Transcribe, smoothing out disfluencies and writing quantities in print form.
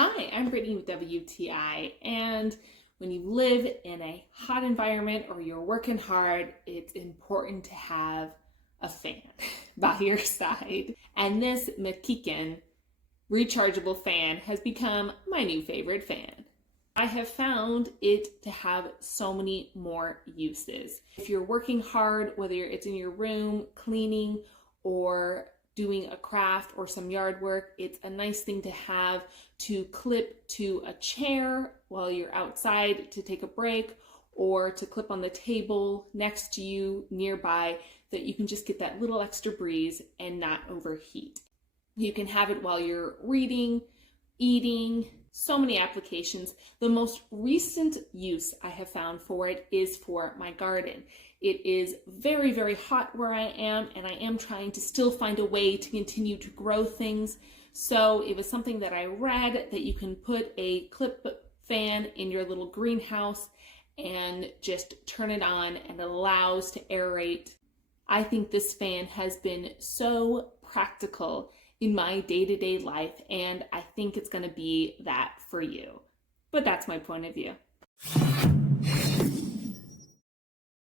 Hi, I'm Brittany with WTI, and when you live in a hot environment or you're working hard, it's important to have a fan by your side. And this Mikikin rechargeable fan has become my new favorite fan. I have found it to have so many more uses. If you're working hard, whether it's in your room, cleaning, or doing a craft or some yard work, it's a nice thing to have to clip to a chair while you're outside to take a break, or to clip on the table next to you nearby, that you can just get that little extra breeze and not overheat. You can have it while you're reading, eating, so many applications. The most recent use I have found for it is for my garden. It is very, very hot where I am, and I am trying to still find a way to continue to grow things. So it was something that I read, that you can put a clip fan in your little greenhouse and just turn it on, and it allows to aerate. I think this fan has been so practical in my day-to-day life, and I think it's going to be that for you. But that's my point of view.